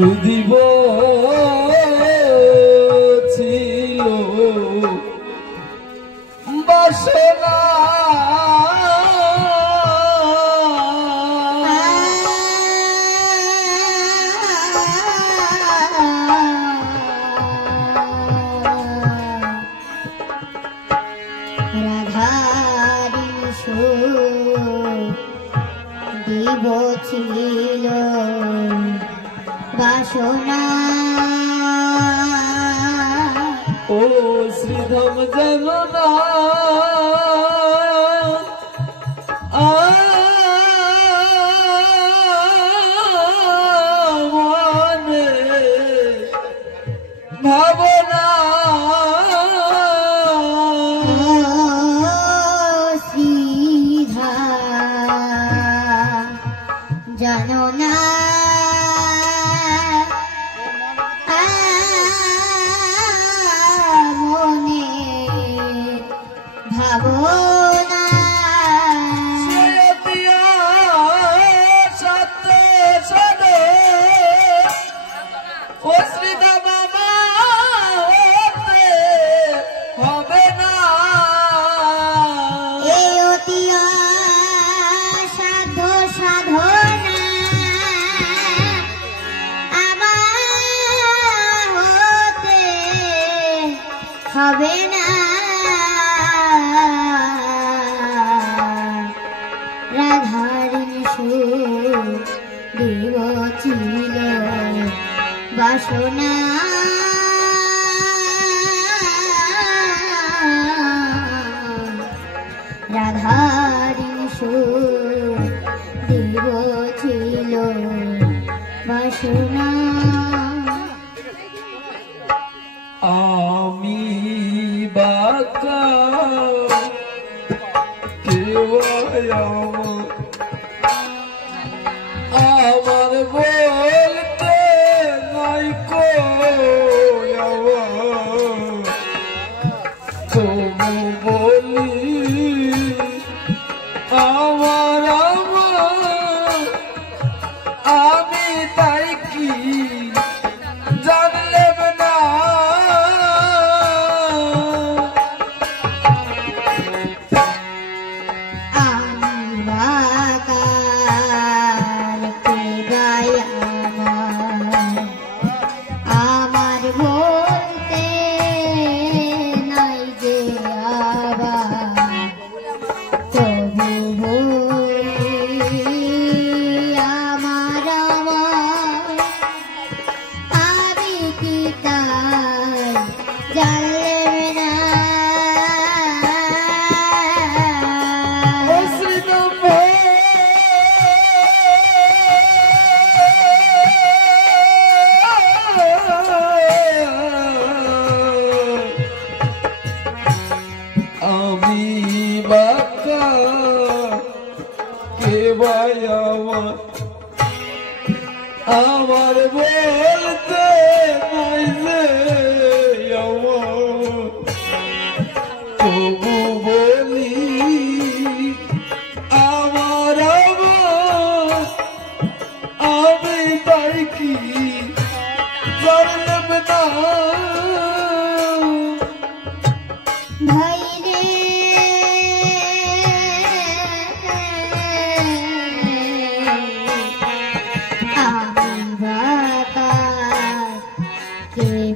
শুধিব ছিল বাসনা দিব ছিল বাসনা ও শ্রীধাম জানো না মনে ভাবনা শ্রীধা জানো না মনে ভাবনা ও শ্রীদা বাবা হবে না এই অতি সাধ সাধনা আমার হতে হবে না রাধারিণী সুর দিব ছিল বাসনা রাধারিণী সুর দিব ছিল বাসনা আমি বাকা কেউ আমার বলতে নাই কো তবু বলি আমার আমি তাই কি জানলেম না আমার বলতে নাই যে আবার তবু বলি আমার আমি কি তাই জানলেম না আমি বাকা কে ভাই আমার বলতে নাই যে তবু বলি আমার আমি তাই কি জানলাম না ভাই রে আমি বাবা কে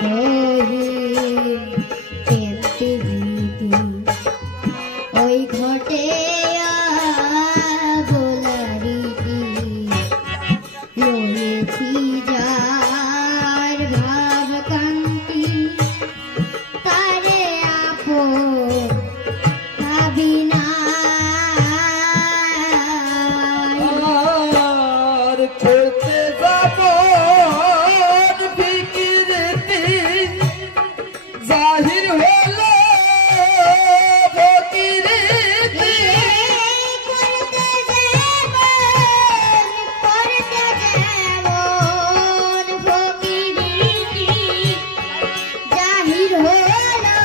গহীন কেমতে গীতি ওই ঘটে গোলারিতি লয়েছি যার ভাব কান্তি তারে আপন ভাবি না আর খেতে যাব ফিকিরতি জাহির হলো ফকিরতি করতে যেমন ফকিরিতি জাহির হলো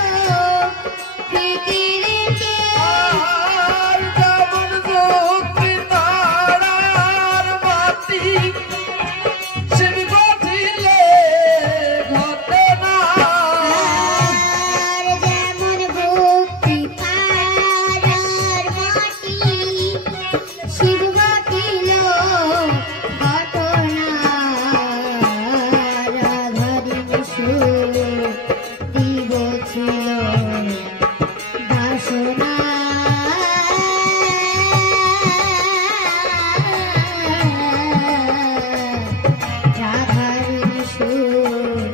ফিকিরিতি আর যেমন মুক্তি তারার মাটি শিব গঠিলে ঘটে না আর যেমন ভক্তি পারার মাটি শিব ঘটিল ঘটনা রাধারিণ সুর দিব ছিল বাসনা রাধারিণ সুর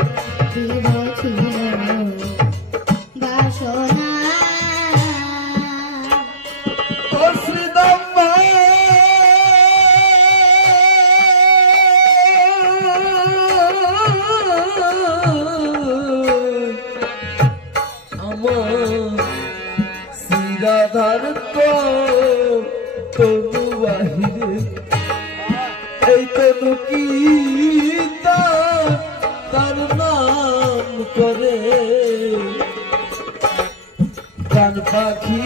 দিব ছিল বাসনা ও শ্রীদম্বা আমার শ্রীরাধার তনু বাহিরে এই তনু কি তার নাম করে প্রাণ পাখি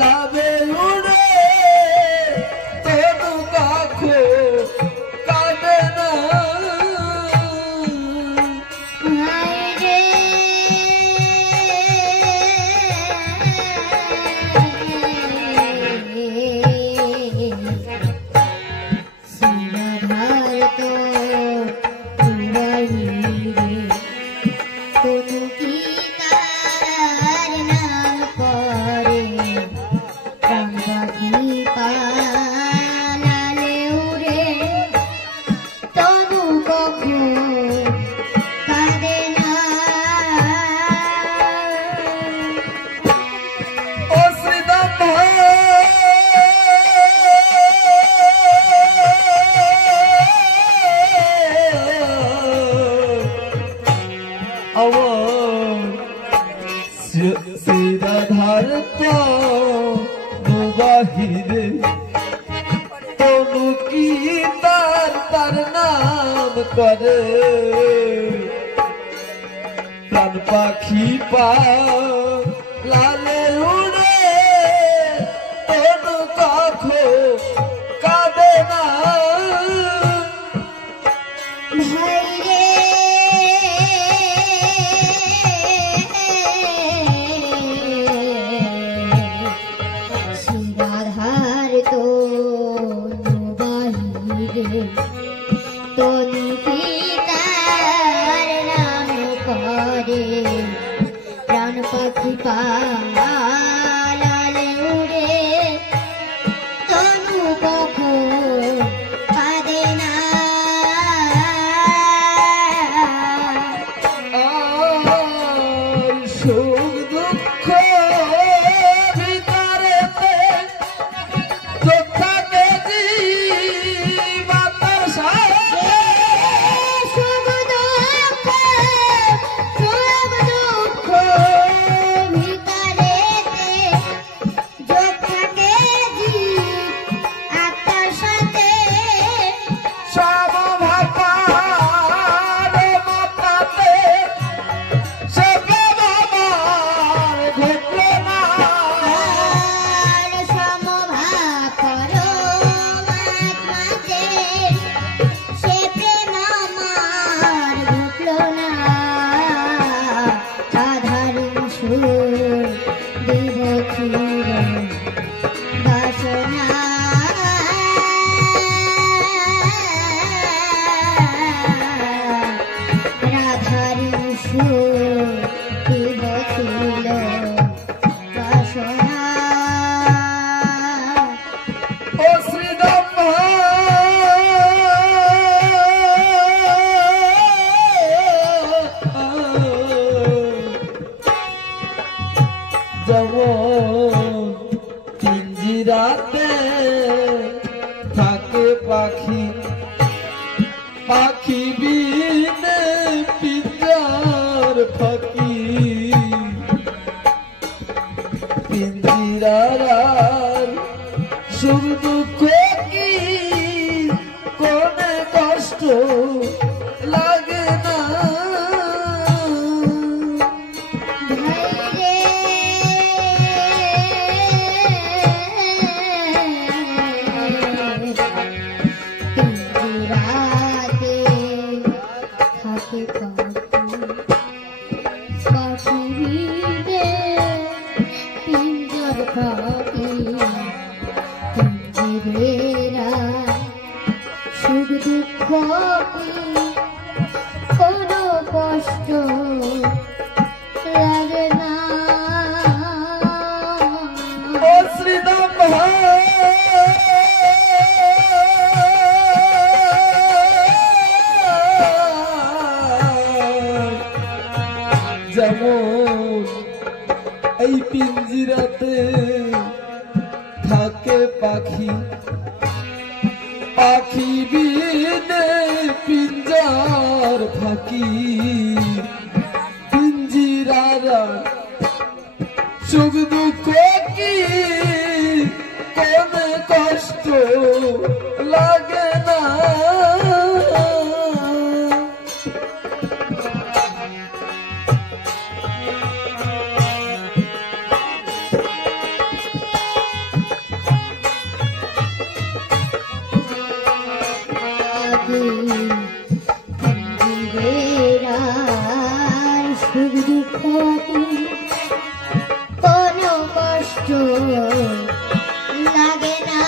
লাভে উড়ে তনু কাখো কাঁদে না হায়রে শ্রীরাধার তো বাহিরে তনু কি তার নাম করে প্রাণ পাখি পালালে উড়ে তনু কখন কাঁদে না ও শ্রীদম্বা শ্রীরাধার তনু বাহিরে তনু কি তার নাম করে প্রাণ পাখি লালে উড়ে তনু কাখো কাঁদে না ভাইরে শ্রীরাধার তনু বাহিরে তনু কি তার নাম করে প্রাণ পাখি পালালে উড়ে তনু কখন কাঁদে না আর সুখ দুঃখ ভিতরেতে চোখ থাকে জীবাত্মার সাথে সুখ দুঃখ ভিতরে থাকে পাখি রে পিঞ্জর পাখি পিঞ্জিরেরা সুখ দুঃখ কি কোনো কষ্ট লাগে না ও শ্রীরাম যেমন এই পিঞ্জিরাতে থাকে পাখি পাখি বিনে পিঞ্জার ফাঁকি পিঞ্জিরারা সুখ দুঃখ কি কোন কষ্ট লাগে না সুখ দুঃখ কোনো কষ্ট লাগে না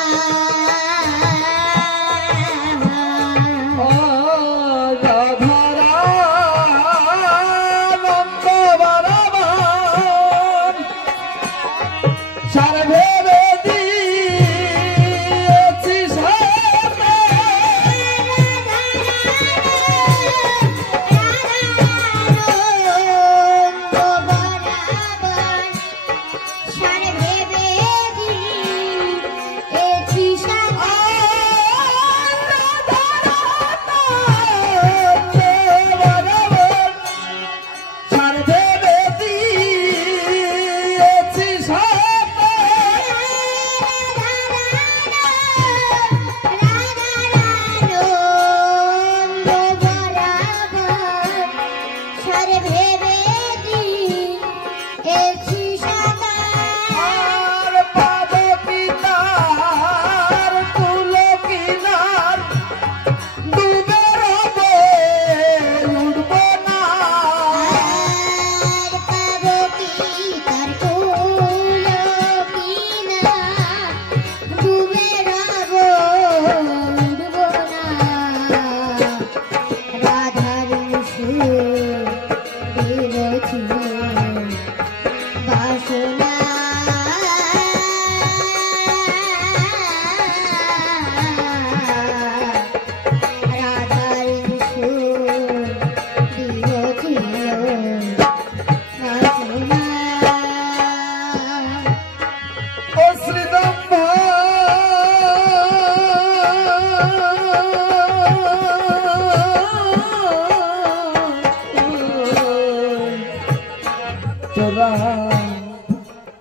তোরা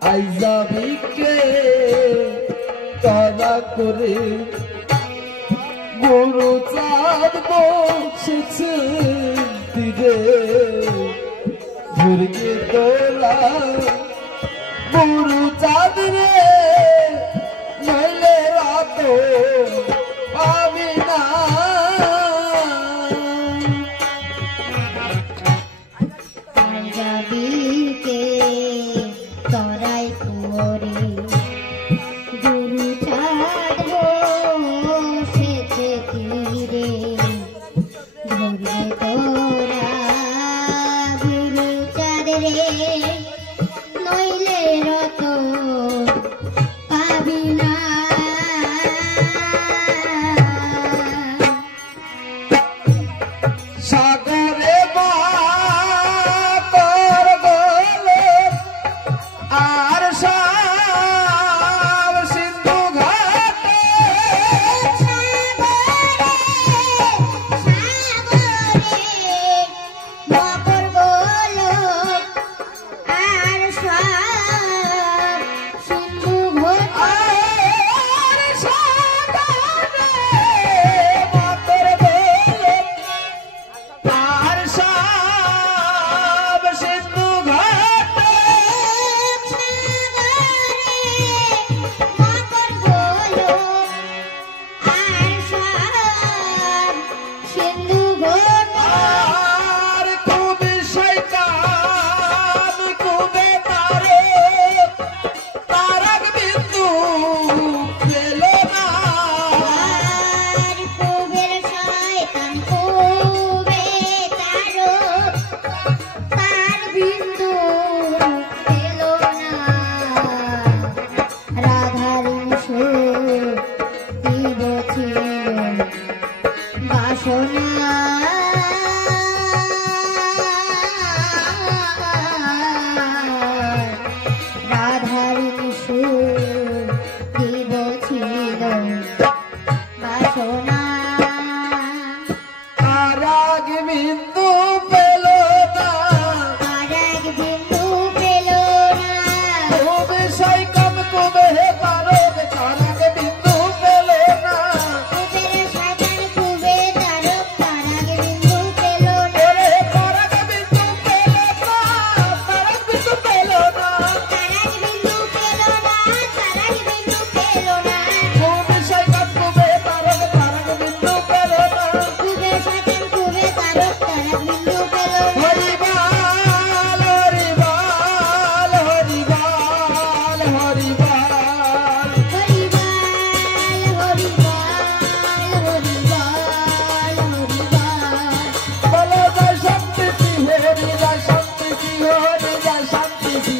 আইজাবিকে তারা করে গুরু চাঁদ বসেছে তীরে ঘুরকে তোরা গুরু চাঁদ রে নইলে রাত পাবি না যাবিকে তরাই করে গুরু চাঁদ বসেছে তীরে ধরে তোরা গুরু চাঁদ রে নইলে রত পাবি না সাগরে আর সাব সিন্ধু ঘাটে মকর বলো আর সব সিন্ধু ঘাটে আর সাগরে মকর বলো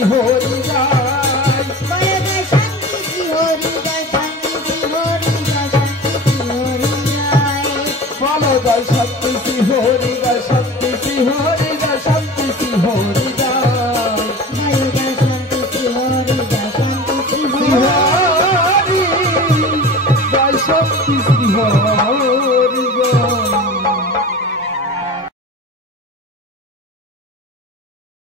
হরি যায় বলো জয় শান্তি শ্রী হরি জয় শান্তি শ্রী হরি জয় শান্তি শ্রী হরি জয় বলো জয় শক্তি শ্রী হরি